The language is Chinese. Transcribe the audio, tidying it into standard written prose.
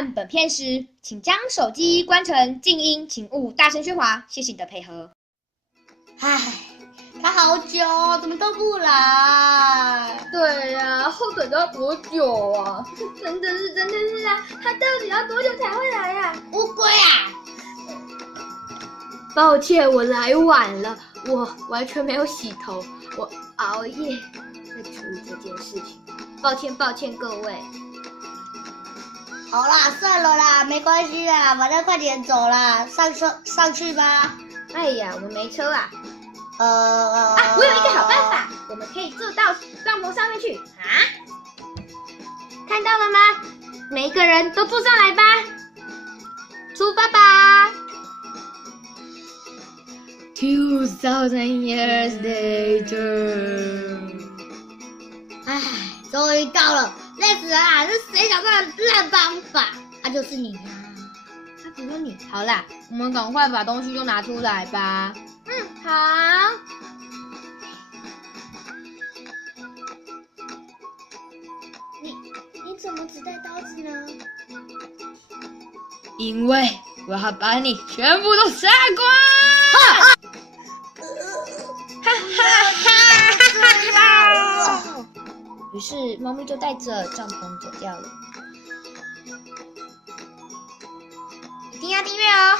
看本片时，请将手机关成静音，请勿大声喧哗，谢谢你的配合。唉，他好久哦，怎么都不来？对呀，后等要多久啊？真的是啊，他到底要多久才会来呀？乌龟啊！抱歉，我来晚了，我完全没有洗头，我熬夜在处理这件事情，抱歉各位。好啦，算了啦，没关系啦，反正快点走啦，上去吧。哎呀，我们没车啊。我有一个好办法，我们可以坐到帐篷上面去啊！看到了吗？每一个人都坐上来吧，出发吧！2000 years later， 唉，终于到了，累死了啊！是谁想出来的烂方法？就是你呀！不是你。好啦，我们赶快把东西都拿出来吧。好。你怎么只带刀子呢？因为我要把你全部都杀光！于是猫咪就带着帐篷走掉了。一定要订阅哦！